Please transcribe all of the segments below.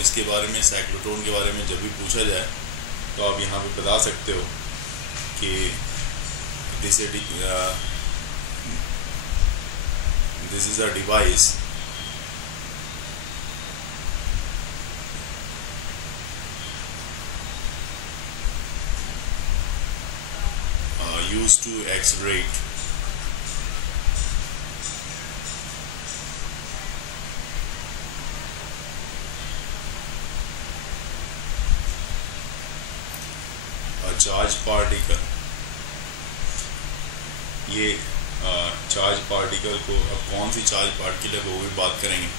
आप इसके बारे में, साइक्लोट्रॉन के बारे में जब भी पूछा जाए तो आप यहाँ पे बता सकते हो कि this is a device used to accelerate a charged particle। ये चार्ज पार्टिकल को, अब कौन सी चार्ज पार्टिकल है वो भी बात करेंगे।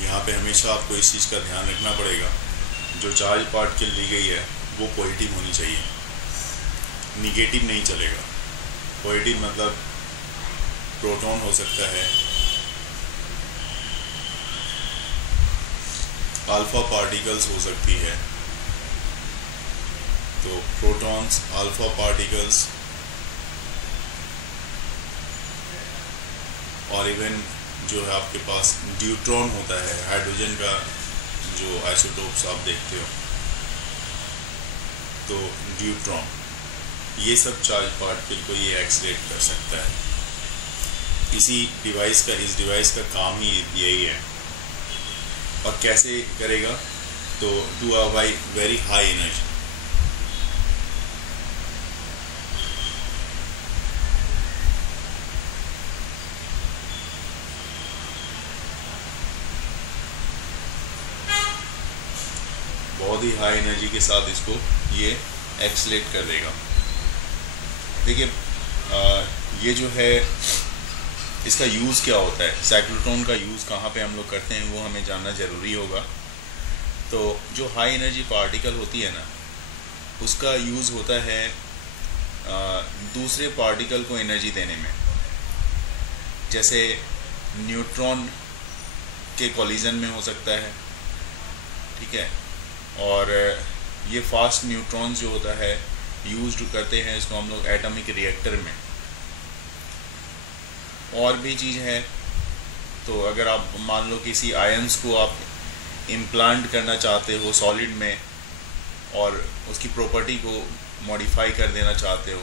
यहाँ पे हमेशा आपको इस चीज़ का ध्यान रखना पड़ेगा, जो चार्ज पार्टिकल ली गई है वो पॉजिटिव होनी चाहिए, निगेटिव नहीं चलेगा। पॉजिटिव मतलब प्रोटॉन हो सकता है, अल्फा पार्टिकल्स हो सकती है, तो प्रोटॉन्स, अल्फा पार्टिकल्स और इवन जो है आपके पास ड्यूट्रॉन होता है, हाइड्रोजन का जो आइसोटोप्स आप देखते हो, तो ड्यूट्रॉन, ये सब चार्ज पार्टिकल को ये एक्सलेट कर सकता है। इस डिवाइस का काम ही यही है। और कैसे करेगा, तो to a very high energy. बहुत ही हाई एनर्जी के साथ इसको ये एक्सलेट कर देगा। देखिए ये जो है इसका यूज़ क्या होता है, साइक्लोट्रॉन का यूज़ कहाँ पे हम लोग करते हैं वो हमें जानना ज़रूरी होगा। तो जो हाई एनर्जी पार्टिकल होती है ना, उसका यूज़ होता है दूसरे पार्टिकल को एनर्जी देने में। जैसे न्यूट्रॉन के कॉलिजन में हो सकता है, ठीक है। और ये फास्ट न्यूट्रॉन जो होता है यूज़ करते हैं इसको हम लोग एटॉमिक रिएक्टर में। और भी चीज़ है, तो अगर आप मान लो किसी आयंस को आप इम्प्लांट करना चाहते हो सॉलिड में और उसकी प्रॉपर्टी को मॉडिफाई कर देना चाहते हो,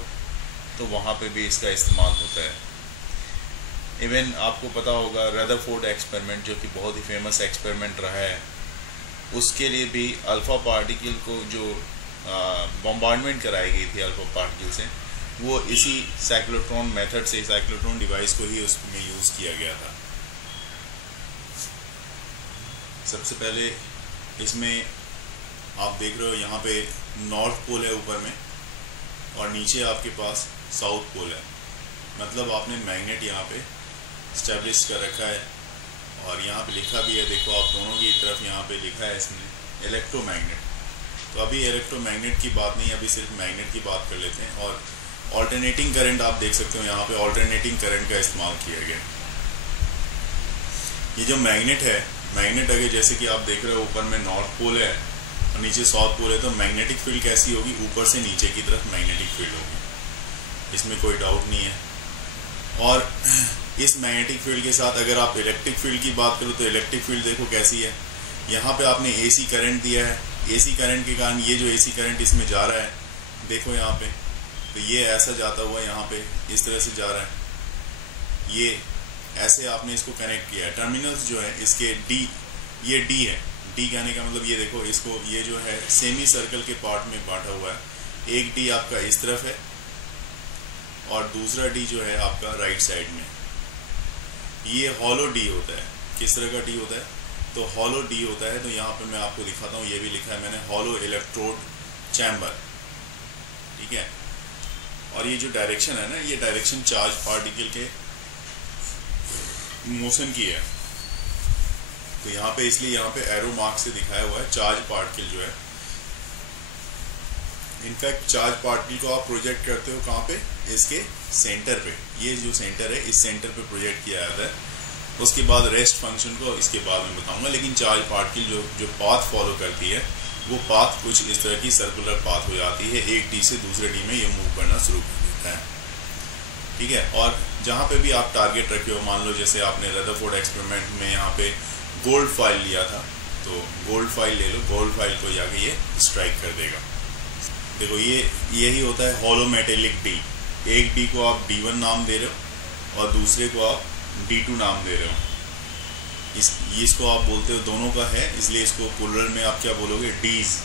तो वहाँ पे भी इसका इस्तेमाल होता है। इवन आपको पता होगा रदरफोर्ड एक्सपेरिमेंट, जो कि बहुत ही फेमस एक्सपेरिमेंट रहा है, उसके लिए भी अल्फ़ा पार्टिकल को जो बॉम्बार्डमेंट कराई गई थी अल्फ़ा पार्टिकल से, वो इसी साइक्लोट्रॉन मेथड से, साइक्लोट्रॉन डिवाइस को ही उसमें यूज़ किया गया था। सबसे पहले इसमें आप देख रहे हो यहाँ पे नॉर्थ पोल है ऊपर में, और नीचे आपके पास साउथ पोल है। मतलब आपने मैग्नेट यहाँ पे स्टैब्लिश कर रखा है, और यहाँ पे लिखा भी है, देखो आप दोनों की तरफ यहाँ पे लिखा है इसमें इलेक्ट्रोमैग्नेट। तो अभी इलेक्ट्रोमैग्नेट की बात नहीं, अभी सिर्फ मैग्नेट की बात कर लेते हैं। और ऑल्टरनेटिंग करंट आप देख सकते हो, यहाँ पे ऑल्टरनेटिंग करंट का इस्तेमाल किया गया। ये जो मैग्नेट है, मैग्नेट अगर जैसे कि आप देख रहे हो ऊपर में नॉर्थ पोल है और नीचे साउथ पोल है, तो मैग्नेटिक फील्ड कैसी होगी, ऊपर से नीचे की तरफ मैग्नेटिक फील्ड होगी, इसमें कोई डाउट नहीं है। और इस मैग्नेटिक फील्ड के साथ अगर आप इलेक्ट्रिक फील्ड की बात करो, तो इलेक्ट्रिक फील्ड देखो कैसी है। यहाँ पे आपने एसी करंट दिया है, एसी करंट के कारण ये जो एसी करंट इसमें जा रहा है, देखो यहाँ पे, तो ये ऐसा जाता हुआ यहाँ पे इस तरह से जा रहा है। ये ऐसे आपने इसको कनेक्ट किया है। टर्मिनल्स जो है इसके डी, ये डी है। डी कहने का मतलब ये देखो, इसको ये जो है सेमी सर्कल के पार्ट में बांटा हुआ है। एक डी आपका इस तरफ है और दूसरा डी जो है आपका राइट साइड में। ये हॉलो डी होता है। किस तरह का डी होता है, तो हॉलो डी होता है। तो यहाँ पे मैं आपको दिखाता हूँ, ये भी लिखा है मैंने, हॉलो इलेक्ट्रोड चैम्बर, ठीक है। और ये जो डायरेक्शन है ना, ये डायरेक्शन चार्ज पार्टिकल के मोशन की है। तो यहाँ पे इसलिए यहाँ पे एरो मार्क से दिखाया हुआ है चार्ज पार्टिकल जो है। इनफैक्ट चार्ज पार्टिकल को आप प्रोजेक्ट करते हो कहाँ पे, इसके सेंटर पे। ये जो सेंटर है, इस सेंटर पे प्रोजेक्ट किया जाता है। उसके बाद रेस्ट फंक्शन को इसके बाद में बताऊंगा। लेकिन चार्ज पार्टिकल जो पाथ फॉलो करती है, वो पाथ कुछ इस तरह की सर्कुलर पाथ हो जाती है। एक डी से दूसरे डी में ये मूव करना शुरू कर देता है। ठीक है। और जहाँ पे भी आप टारगेट रखे हो, मान लो जैसे आपने रदरफोर्ड एक्सपेरिमेंट में यहाँ पे गोल्ड फाइल लिया था, तो गोल्ड फाइल ले लो, गोल्ड फाइल को जाके ये स्ट्राइक कर देगा। देखो ये यही होता है हॉलो मेटेलिक डी। एक डी को आप D1 नाम दे रहे हो और दूसरे को आप D2 नाम दे रहे हो। इसको आप बोलते हो दोनों का है, इसलिए इसको प्लुरल में आप क्या बोलोगे, डीज।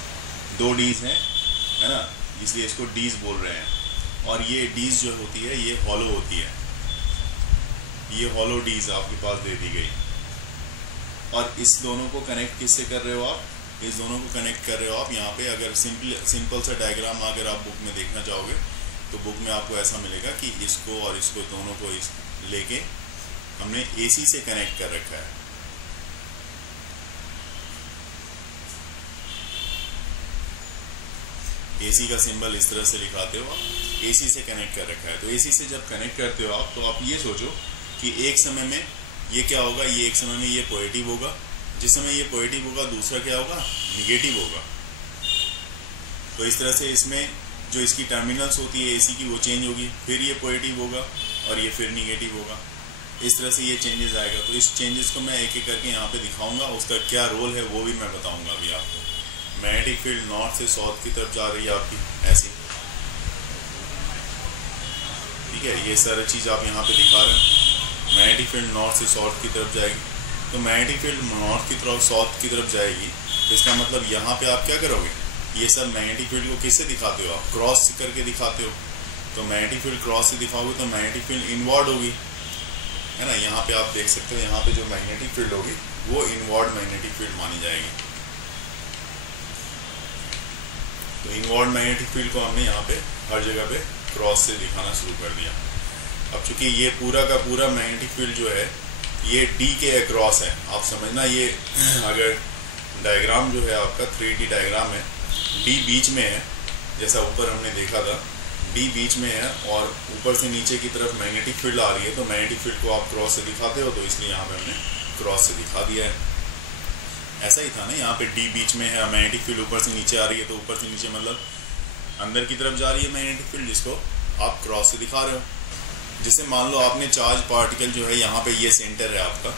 2 डीज हैं, है ना, इसलिए इसको डीज बोल रहे हैं। और ये डीज जो होती है ये हॉलो होती है, ये हॉलो डीज आपके पास दे दी गई। और इस दोनों को कनेक्ट किससे कर रहे हो आप, इस दोनों को कनेक्ट कर रहे हो आप यहाँ पे। अगर सिंपल सा डायग्राम अगर आप बुक में देखना चाहोगे तो बुक में आपको ऐसा मिलेगा कि इसको और इसको दोनों को लेके हमने AC से कनेक्ट कर रखा है। AC का सिंबल इस तरह से लिखाते हो आप, AC से कनेक्ट कर रखा है। तो AC से जब कनेक्ट करते हो आप, तो आप ये सोचो कि एक समय में ये क्या होगा, ये एक समय में ये पॉजिटिव होगा, जिस समय ये पॉजिटिव होगा दूसरा क्या होगा, निगेटिव होगा। तो इस तरह से इसमें जो इसकी टर्मिनल्स होती है AC की वो चेंज होगी, फिर ये पॉजिटिव होगा और ये फिर निगेटिव होगा। इस तरह से ये चेंजेस आएगा। तो इस चेंजेस को मैं एक एक करके यहाँ पे दिखाऊंगा, उसका क्या रोल है वो भी मैं बताऊंगा अभी आपको। मैग्नेटिक फील्ड नॉर्थ से साउथ की तरफ जा रही है आपकी, ऐसी, ठीक है। ये सारी चीज़ आप यहाँ पे दिखा रहे हैं। मैग्नेटिक फील्ड नॉर्थ से साउथ की तरफ जाएगी। तो मैग्नेटिक फील्ड नॉर्थ की तरफ साउथ की तरफ जाएगी, तो इसका मतलब यहाँ पे आप क्या करोगे, ये सब मैग्नेटिक फील्ड को किससे दिखाते हो आप, क्रॉस करके दिखाते हो। तो मैग्नेटिक फील्ड क्रॉस से दिखाओगे तो मैग्नेटिक फील्ड इनवर्ड होगी, है ना। यहाँ पे आप देख सकते हो, यहाँ पे जो मैग्नेटिक फील्ड होगी वो इनवर्ड मैग्नेटिक फील्ड मानी जाएगी। तो इनवर्ड मैग्नेटिक फील्ड को हमने यहाँ पे हर जगह पे क्रॉस से दिखाना शुरू कर दिया। अब चूंकि ये पूरा का पूरा मैग्नेटिक फील्ड जो है ये D के अक्रॉस है, आप समझना। ये अगर डायग्राम जो है आपका 3D डायग्राम है, D बीच में है, जैसा ऊपर हमने देखा था, D बीच में है और ऊपर से नीचे की तरफ मैग्नेटिक फील्ड आ रही है। तो मैग्नेटिक फील्ड को आप क्रॉस से दिखाते हो, तो इसलिए यहाँ पे हमने क्रॉस से दिखा दिया है। ऐसा ही था ना, यहाँ पे D बीच में है, मैग्नेटिक फील्ड ऊपर से नीचे आ रही है, तो ऊपर से नीचे मतलब अंदर की तरफ जा रही है मैग्नेटिक फील्ड, जिसको आप क्रॉस से दिखा रहे हो। जैसे मान लो आपने चार्ज पार्टिकल जो है यहाँ पे, ये सेंटर है आपका,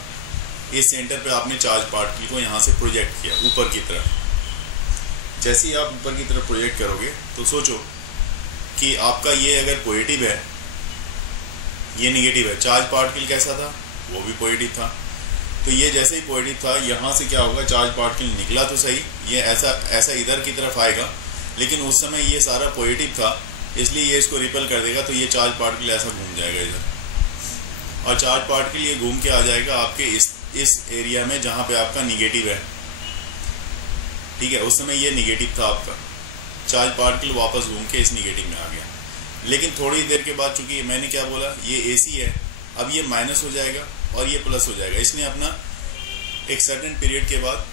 इस सेंटर पे आपने चार्ज पार्टिकल को यहाँ से प्रोजेक्ट किया ऊपर की तरफ। जैसे ही आप ऊपर की तरफ प्रोजेक्ट करोगे तो सोचो कि आपका ये अगर पॉजिटिव है, ये निगेटिव है, चार्ज पार्टिकल कैसा था, वो भी पॉजिटिव था। तो ये जैसे ही पॉजिटिव था, यहाँ से क्या होगा, चार्ज पार्टिकल निकला तो सही, ये ऐसा इधर की तरफ आएगा, लेकिन उस समय ये सारा पॉजिटिव था, इसलिए ये इसको रिपेल कर देगा। तो ये चार्ज पार्टिकल ऐसा घूम जाएगा इधर, और चार्ज पार्टिकल ये घूम के आ जाएगा आपके इस एरिया में जहाँ पे आपका निगेटिव है, ठीक है। उस समय ये निगेटिव था आपका, चार्ज पार्टिकल वापस घूम के इस निगेटिव में आ गया। लेकिन थोड़ी देर के बाद, चूंकि मैंने क्या बोला, ये AC है, अब ये माइनस हो जाएगा और ये प्लस हो जाएगा। इसने अपना एक सर्टेन पीरियड के बाद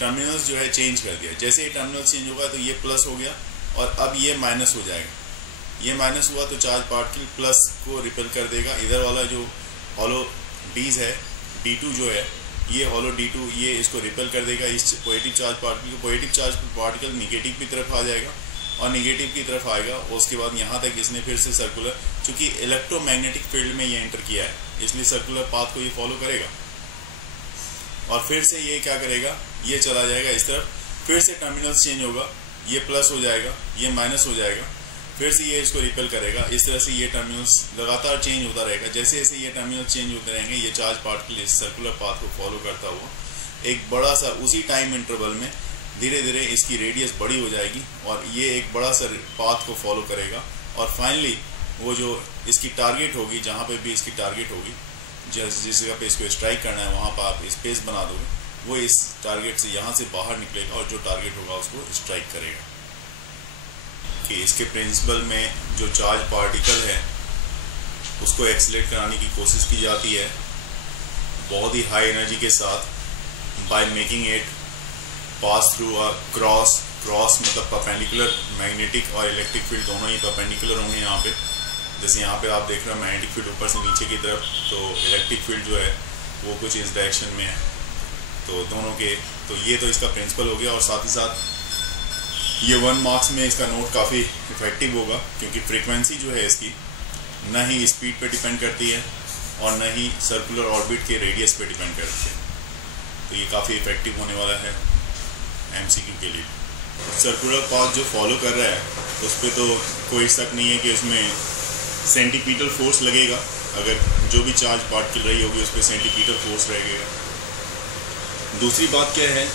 टर्मिनल्स जो है चेंज कर दिया। जैसे ही टर्मिनल्स चेंज होगा तो ये प्लस हो गया और अब ये माइनस हो जाएगा। ये माइनस हुआ तो चार्ज पार्टिकल प्लस को रिपेल कर देगा। इधर वाला जो हॉलो डीज है, D2 जो है, ये हॉलो D2 ये इसको रिपेल कर देगा इस पॉजिटिव चार्ज पार्टिकल को। पॉजिटिव चार्ज पार्टिकल निगेटिव की तरफ आ जाएगा और निगेटिव की तरफ आएगा। उसके बाद यहाँ तक इसने फिर से सर्कुलर, चूंकि इलेक्ट्रोमैग्नेटिक फील्ड में ये एंटर किया है, इसलिए सर्कुलर पाथ को ये फॉलो करेगा और फिर से ये क्या करेगा, ये चला जाएगा इस तरफ, फिर से टर्मिनल्स चेंज होगा, ये प्लस हो जाएगा, ये माइनस हो जाएगा, फिर से ये इसको रिपेल करेगा। इस तरह से ये टर्मिनल्स लगातार चेंज होता रहेगा। जैसे जैसे ये टर्मिनल्स चेंज होते रहेंगे, ये चार्ज पार्टिकल इस सर्कुलर पाथ को फॉलो करता हुआ एक बड़ा सा, उसी टाइम इंटरवल में धीरे धीरे इसकी रेडियस बड़ी हो जाएगी और ये एक बड़ा सा पाथ को फॉलो करेगा और फाइनली वो जो इसकी टारगेट होगी, जहाँ पे भी इसकी टारगेट होगी, जिस जगह पे इसको स्ट्राइक करना है, वहाँ पर आप स्पेस बना दोगे, वो इस टारगेट से यहाँ से बाहर निकलेगा और जो टारगेट होगा उसको स्ट्राइक करेगा। कि इसके प्रिंसिपल में जो चार्ज पार्टिकल है उसको एक्सीलरेट कराने की कोशिश की जाती है बहुत ही हाई एनर्जी के साथ, by making it pass through a cross मतलब परपेंडिकुलर। मैग्नेटिक और इलेक्ट्रिक फील्ड दोनों ही परपेंडिकुलर होंगे यहाँ पे। जैसे यहाँ पे आप देख रहे हो मैग्नेटिक फील्ड ऊपर से नीचे की तरफ, तो इलेक्ट्रिक फील्ड जो है वो कुछ इस डायरेक्शन में है। तो दोनों के, तो ये तो इसका प्रिंसिपल हो गया। और साथ ही साथ ये 1 मार्क्स में इसका नोट काफ़ी इफेक्टिव होगा, क्योंकि फ्रीक्वेंसी जो है इसकी ना ही स्पीड पे डिपेंड करती है और ना ही सर्कुलर ऑर्बिट के रेडियस पे डिपेंड करती है। तो ये काफ़ी इफ़ेक्टिव होने वाला है MCQ के लिए। सर्कुलर पाथ जो फॉलो कर रहा है उस पर तो कोई शक नहीं है कि उसमें सेंटीपीटल फोर्स लगेगा। अगर जो भी चार्ज पार्टिकल रही होगी उस पर सेंटीपीटल फोर्स रहेगा। दूसरी बात क्या है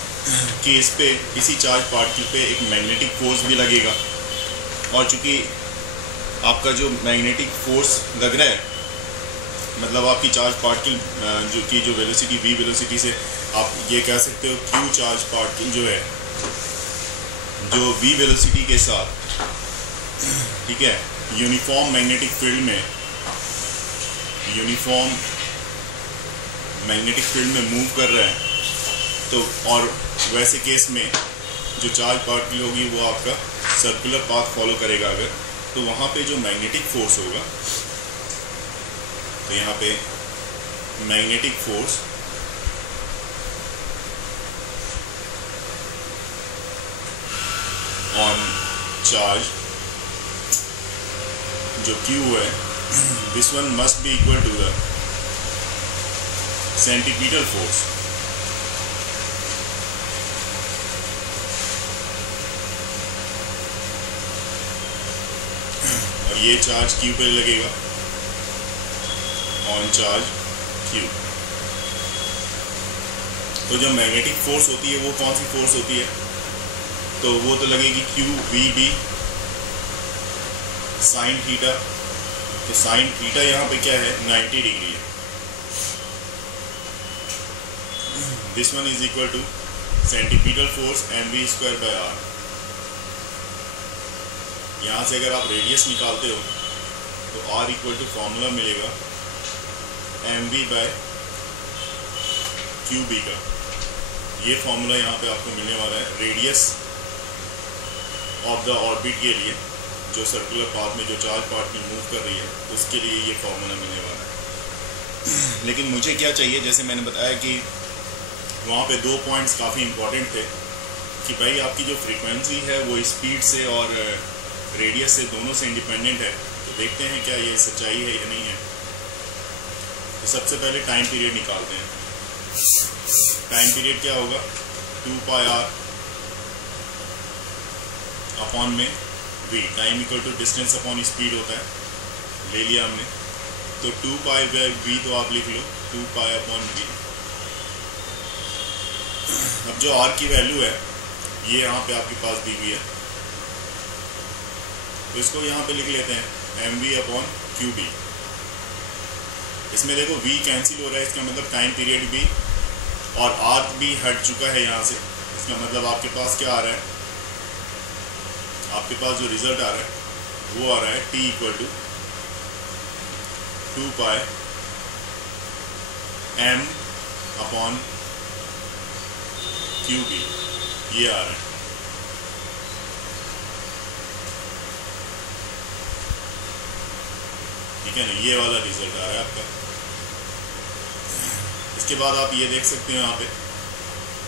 कि इस पे इसी चार्ज पार्टिकल पे एक मैग्नेटिक फोर्स भी लगेगा, और चूँकि आपका जो मैग्नेटिक फोर्स लग रहा है मतलब आपकी चार्ज पार्टिकल जो वेलोसिटी v वेलोसिटी से आप ये कह सकते हो q चार्ज पार्टिकल जो है जो v वेलोसिटी के साथ, ठीक है, यूनिफॉर्म मैग्नेटिक फील्ड में मूव कर रहा है। तो और वैसे केस में जो चार्ज पार्टिकल होगी वो आपका सर्कुलर पाथ फॉलो करेगा अगर, तो वहाँ पे जो मैग्नेटिक फोर्स होगा, तो यहाँ पे मैग्नेटिक फोर्स ऑन चार्ज जो Q है, this one must be equal to the centripetal force. और ये चार्ज Q पे लगेगा ऑन चार्ज Q। तो जब मैग्नेटिक फोर्स होती है वो कौन सी फोर्स होती है, तो वो तो लगेगी QVB साइन थीटा। तो साइन थीटा यहाँ पे क्या है 90 डिग्री है। This one is equal to centripetal force mv²/r। यहाँ से अगर आप रेडियस निकालते हो तो r इक्वल टू फॉर्मूला मिलेगा mv/qb का। ये फॉर्मूला यहाँ पे आपको मिलने वाला है रेडियस ऑफ द ऑर्बिट के लिए, जो सर्कुलर पाथ में जो चार्ज पार्टिकल मूव कर रही है उसके लिए ये फॉर्मूला मिलने वाला है। लेकिन मुझे क्या चाहिए, जैसे मैंने बताया कि वहाँ पे दो पॉइंट्स काफ़ी इम्पोर्टेंट थे कि भाई आपकी जो फ्रीक्वेंसी है वो स्पीड से और रेडियस से दोनों से इंडिपेंडेंट है। तो देखते हैं क्या ये सच्चाई है या नहीं है। तो सबसे पहले टाइम पीरियड निकालते हैं। टाइम पीरियड क्या होगा 2πr अपॉन में v। Time equal to distance upon speed होता है, ले लिया हमने। तो 2π/v तो आप लिख लो 2π अपॉन v। अब जो r की वैल्यू है ये यहाँ पे आपके पास दी हुई है, तो इसको यहाँ पे लिख लेते हैं mv/qb। इसमें देखो v कैंसिल हो रहा है, इसका मतलब टाइम पीरियड भी और r भी हट चुका है यहाँ से। इसका मतलब आपके पास क्या आ रहा है, आपके पास जो रिजल्ट आ रहा है वो आ रहा है t इक्वल टू 2π m/qb। ये आ रहा है। ठीक है ना, ये वाला रिजल्ट आ रहा है आपका। इसके बाद आप ये देख सकते हो यहाँ पे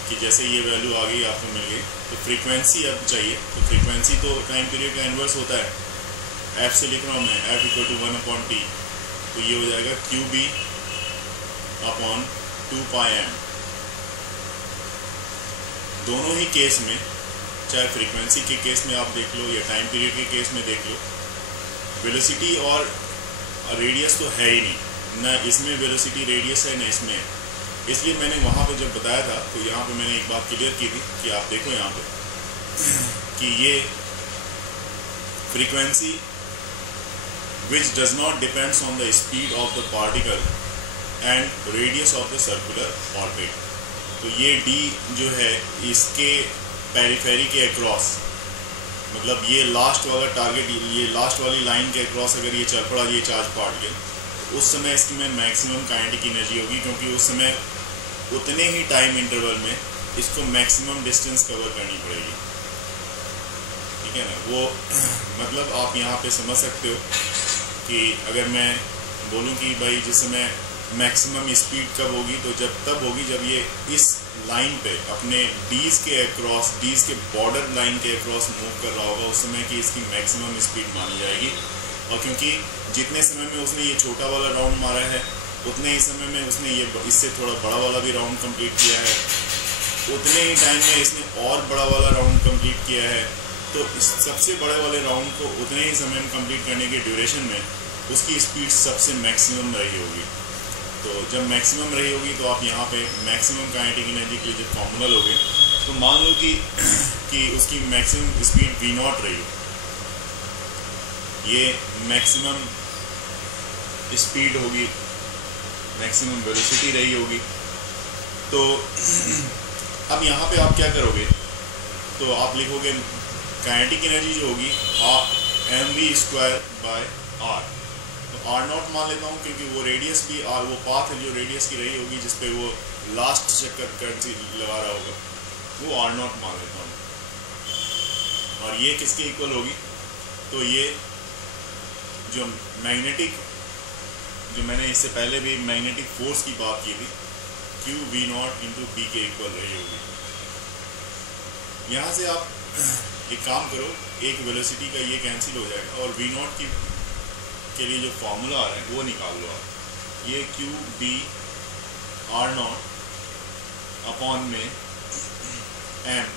कि जैसे ये वैल्यू आ गई आपको मिल गई, तो फ्रीक्वेंसी अब चाहिए। तो फ्रीक्वेंसी तो टाइम पीरियड का इन्वर्स होता है, f से लिख रहा हूँ मैं f इक्वल टू 1/t। तो ये हो जाएगा qb अपॉन 2πm। दोनों ही केस में, चाहे फ्रीक्वेंसी के केस में आप देख लो या टाइम पीरियड के केस में देख लो, वेलोसिटी और रेडियस तो है ही नहीं, ना इसमें वेलोसिटी रेडियस है ना इसमें है। इसलिए मैंने वहाँ पे जब बताया था तो यहाँ पे मैंने एक बात क्लियर की थी कि आप देखो यहाँ पे कि ये frequency which does not depends on the speed of the particle and radius of the circular orbit। तो ये d जो है इसके पेरिफेरी के अक्रॉस, मतलब ये लास्ट वाला टारगेट, ये लास्ट वाली लाइन के अक्रॉस अगर ये चल पड़ा ये चार्ज पार्टिकल, तो उस समय इसकी में मैक्सिमम काइनेटिक एनर्जी होगी, क्योंकि उस समय उतने ही टाइम इंटरवल में इसको मैक्सिमम डिस्टेंस कवर करनी पड़ेगी। ठीक है ना, वो मतलब आप यहाँ पे समझ सकते हो कि अगर मैं बोलूँ कि भाई जिस समय मैक्सिमम स्पीड कब होगी, तो तब होगी जब ये इस लाइन पे अपने डीज के अक्रॉस, डीज के बॉर्डर लाइन के अक्रॉस मूव कर रहा होगा, उस समय की इसकी मैक्सिमम स्पीड मानी जाएगी। और क्योंकि जितने समय में उसने ये छोटा वाला राउंड मारा है उतने ही समय में उसने ये इससे थोड़ा बड़ा वाला भी राउंड कंप्लीट किया है, उतने ही टाइम में इसने और बड़ा वाला राउंड कंप्लीट किया है। तो इस सबसे बड़े वाले राउंड को उतने ही समय में कंप्लीट करने के ड्यूरेशन में उसकी स्पीड सबसे मैक्सिमम रही होगी। तो जब मैक्सिमम रही होगी तो आप यहाँ पे मैक्सिमम काइनेटिक एनर्जी के लिए जब फॉर्मूला लोगे तो मान लो कि उसकी मैक्सिमम स्पीड v0 रही हो, ये मैक्सिमम स्पीड होगी, मैक्सिमम वेलोसिटी रही होगी। तो अब यहाँ पे आप क्या करोगे, तो आप लिखोगे काइनेटिक एनर्जी जो होगी mv²/r। तो r0 मान लेता हूँ क्योंकि वो रेडियस भी वो पाथ है जो रेडियस की रही होगी जिसपे वो लास्ट चक्कर करंसी लगा रहा होगा, वो r0 मान लेता हूँ। और ये किसके इक्वल होगी, तो ये जो मैग्नेटिक, जो मैंने इससे पहले भी मैग्नेटिक फोर्स की बात की थी, qv0 × b के इक्वल रही होगी। यहाँ से आप एक काम करो, एक वेलोसिटी का ये कैंसिल हो जाएगा और v0 के लिए जो फॉर्मूला आ रहा है वो निकाल लो आप। ये qb/r0/m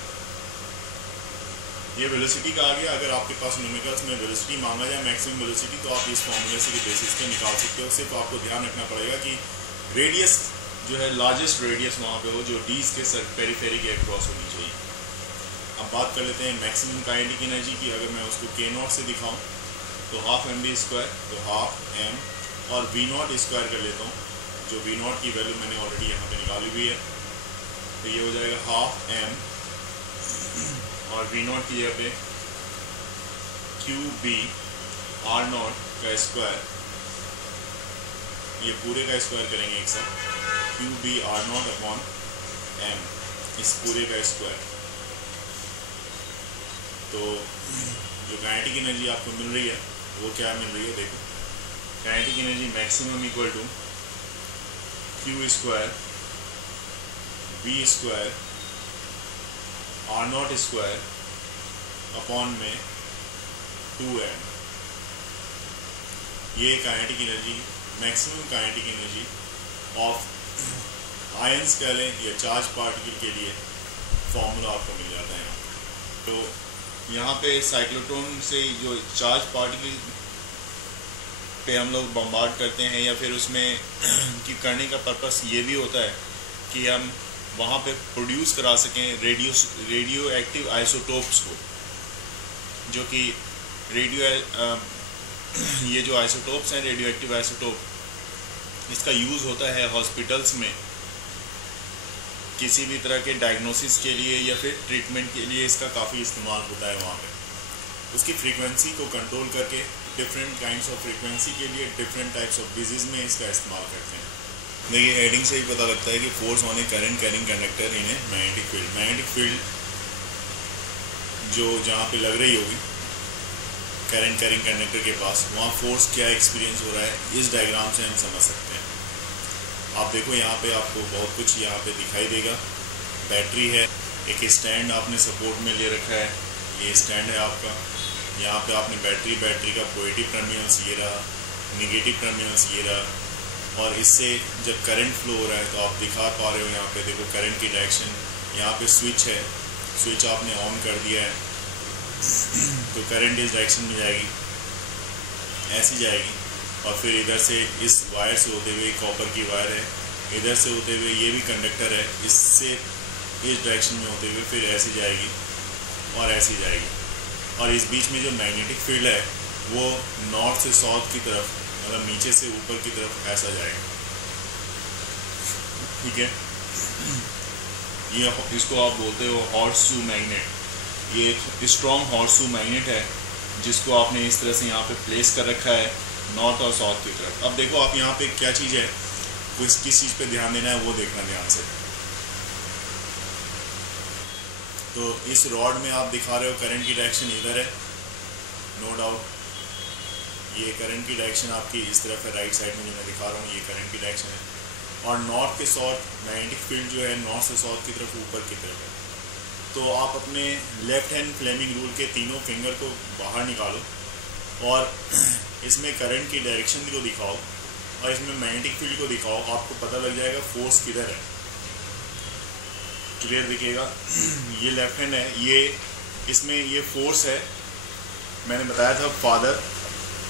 ये वेलोसिटी का आ गया। अगर आपके पास न्यूमेरिकल्स में वेलोसिटी मांगा जाए मैक्सिमम वेलोसिटी, तो आप इस फॉर्मूले से के बेसिस पे निकाल सकते हो। सिर्फ आपको ध्यान रखना पड़ेगा कि रेडियस जो है लार्जेस्ट रेडियस वहाँ पे हो जो डीज के पेरिफेरी के अक्रॉस होनी चाहिए। अब बात कर लेते हैं मैक्सिमम काइनेटिक एनर्जी की। अगर मैं उसको k0 से दिखाऊं तो ½ mv², तो ½ m और v0² कर लेता हूँ, जो v0 की वैल्यू मैंने ऑलरेडी यहाँ पे निकाली हुई है। तो ये हो जाएगा ½ m और v0 की जगह पे qb/r0 का स्क्वायर, ये पूरे का स्क्वायर करेंगे एक साथ, qb/r0/m इस पूरे का स्क्वायर। तो जो काइनेटिक एनर्जी आपको मिल रही है वो क्या मिल रही है, देखो kinetic energy maximum equal to q² v²r0² 2m। ये kinetic energy, maximum kinetic energy of ions कह लें या चार्ज पार्टिकल के लिए फॉर्मूला आपको मिल जाता है। तो यहाँ पे साइक्लोट्रॉन से जो चार्ज पार्टिकल पे हम लोग बम्बार्ड करते हैं या फिर उसमें कि करने का पर्पस ये भी होता है कि हम वहाँ पे प्रोड्यूस करा सकें रेडियो एक्टिव आइसोटोप्स को, जो कि ये जो आइसोटोप्स हैं रेडियो एक्टिव आइसोटोप, इसका यूज़ होता है हॉस्पिटल्स में किसी भी तरह के डायग्नोसिस के लिए या फिर ट्रीटमेंट के लिए इसका काफ़ी इस्तेमाल होता है। वहाँ पे उसकी फ्रीक्वेंसी को कंट्रोल करके डिफरेंट काइंड्स ऑफ फ्रीक्वेंसी के लिए डिफरेंट टाइप्स ऑफ डिजीज़ में इसका इस्तेमाल करते हैं। देखिए हेडिंग से ही पता लगता है कि force on A current carrying conductor in a magnetic field. Magnetic field जो जहाँ पे लग रही होगी करंट कैरिंग कंडक्टर के पास, वहाँ फोर्स क्या एक्सपीरियंस हो रहा है इस डायग्राम से हम समझ सकते हैं। आप देखो यहाँ पे आपको बहुत कुछ यहाँ पे दिखाई देगा। बैटरी है, एक स्टैंड आपने सपोर्ट में ले रखा है, ये स्टैंड है आपका। यहाँ पे आपने बैटरी का पॉजिटिव टर्मिनल्स ये रहा, नेगेटिव टर्मिनल्स ये रहा, और इससे जब करंट फ्लो हो रहा है तो आप दिखा पा रहे हो यहाँ पे देखो करंट की डायरेक्शन। यहाँ पे स्विच है, स्विच आपने ऑन कर दिया है तो करंट इस डायरेक्शन में जाएगी, ऐसी जाएगी। और फिर इधर से इस वायर से होते हुए कॉपर की वायर है, इधर से होते हुए ये भी कंडक्टर है, इससे इस डायरेक्शन में होते हुए फिर ऐसी जाएगी और ऐसी जाएगी। और इस बीच में जो मैग्नेटिक फील्ड है वो नॉर्थ से साउथ की तरफ, मतलब नीचे से ऊपर की तरफ ऐसा जाएगा। ठीक है, ये इसको आप बोलते हो हॉर्सशू मैग्नेट। ये एक स्ट्रॉन्ग हॉर्सशू मैग्नेट है जिसको आपने इस तरह से यहाँ पे प्लेस कर रखा है नॉर्थ और साउथ की तरफ। अब देखो आप यहाँ पे क्या चीज़ है, किस चीज़ पे ध्यान देना है वो देखना ध्यान से। तो इस रॉड में आप दिखा रहे हो करंट की डायरेक्शन इधर है, नो डाउट ये करंट की डायरेक्शन आपकी इस तरफ है, राइट साइड में जो मैं दिखा रहा हूँ ये करंट की डायरेक्शन है। और नॉर्थ के साउथ मैग्नेटिक फील्ड जो है नॉर्थ से साउथ की तरफ ऊपर की तरफ है। तो आप अपने लेफ्ट हैंड फ्लेमिंग रूल के तीनों फिंगर को बाहर निकालो और इसमें करंट की डायरेक्शन को दिखाओ और इसमें मैग्नेटिक फील्ड को दिखाओ, आपको पता लग जाएगा फोर्स किधर है। क्लियर दिखेगा। ये लेफ्ट हैंड है, ये इसमें ये फोर्स है, मैंने बताया था father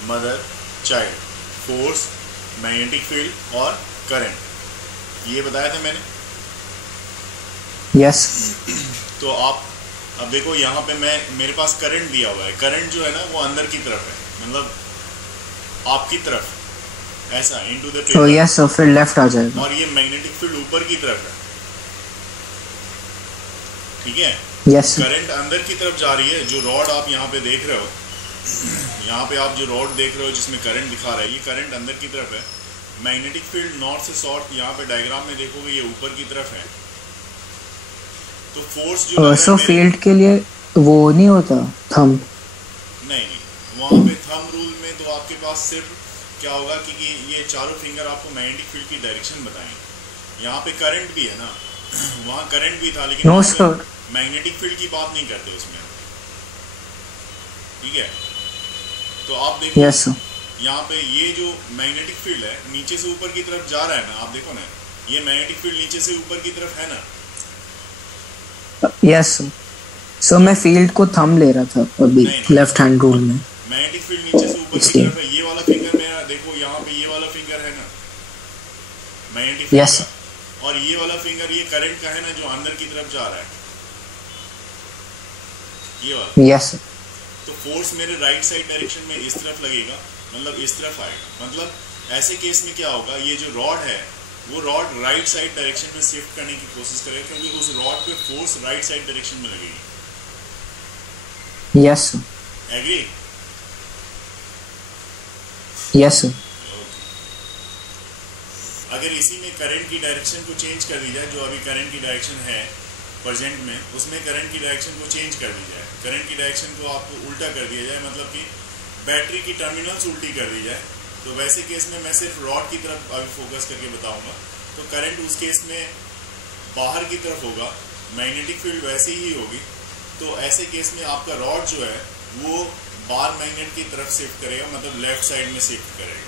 mother child, force magnetic field और करंट, ये बताया था मैंने। यस। तो आप अब देखो यहाँ पे मेरे पास करंट दिया हुआ है, करंट जो है ना वो अंदर की तरफ है, मतलब आपकी तरफ ऐसा into the paper. Yes sir, फिर लेफ्ट आ जाएगा। और ये मैग्नेटिक फील्ड ऊपर की तरफ है, ठीक है। यस। करंट अंदर की तरफ जा रही है। जो रॉड आप यहाँ पे देख रहे हो, यहाँ पे आप जो रॉड देख रहे हो जिसमें करंट दिखा रहा है, ये करंट अंदर की तरफ है। मैग्नेटिक फील्ड नॉर्थ से साउथ, यहाँ पे डायग्राम में देखोगे ये ऊपर की तरफ है। तो फोर्स जो सो फील्ड के लिए वो नहीं होता थंब? नहीं, वहाँ पे थंब रूल में तो आपके पास सिर्फ क्या होगा कि ये चारों फिंगर आपको मैग्नेटिक फील्ड की डायरेक्शन बताएंगे। यहाँ पे करंट भी है ना, वहाँ करंट भी था, लेकिन नो सर, मैग्नेटिक फील्ड की बात नहीं करते उसमें, ठीक है। तो आप देखो yes, यहाँ पे ये जो मैग्नेटिक फील्ड है नीचे से ऊपर की तरफ जा रहा है ना, आप देखो ना, ये मैग्नेटिक फील्ड नीचे से ऊपर की तरफ है ना। यस सो मैं फील्ड को थंब ले रहा था अभी लेफ्ट हैंड रूल में। मैग्नेटिक फील्ड नीचे से ऊपर की तरफ है। ये वाला फिंगर मेरा देखो, यहाँ पे ये वाला फिंगर है ना मैग्नेटिक फील्ड yes, का, और ये वाला फिंगर ये करंट का है ना जो अंदर की तरफ जा रहा है, ये वाला। यस। तो फोर्स मेरे राइट साइड डायरेक्शन में इस तरफ लगेगा, मतलब इस तरफ आएगा। मतलब ऐसे केस में क्या होगा, ये जो रॉड है वो रॉड राइट साइड डायरेक्शन में शिफ्ट करने की कोशिश करेगा, क्योंकि उस रॉड पे फोर्स राइट साइड डायरेक्शन में लगेगी। Yes agree? यस। अगर इसी में करंट की डायरेक्शन को चेंज कर दी जाए, जो अभी करंट की डायरेक्शन है प्रेजेंट में, उसमें करंट की डायरेक्शन को चेंज कर दी जाए, करंट की डायरेक्शन को आपको उल्टा कर दिया जाए, मतलब कि बैटरी की टर्मिनल्स उल्टी कर दी जाए, तो वैसे केस में मैं सिर्फ रॉड की तरफ अभी फोकस करके बताऊंगा। तो करंट उस केस में बाहर की तरफ होगा, मैग्नेटिक फील्ड वैसे ही होगी। तो ऐसे केस में आपका रॉड जो है वो बार मैग्नेट की तरफ शिफ्ट करेगा, मतलब लेफ्ट साइड में शिफ्ट करेगा।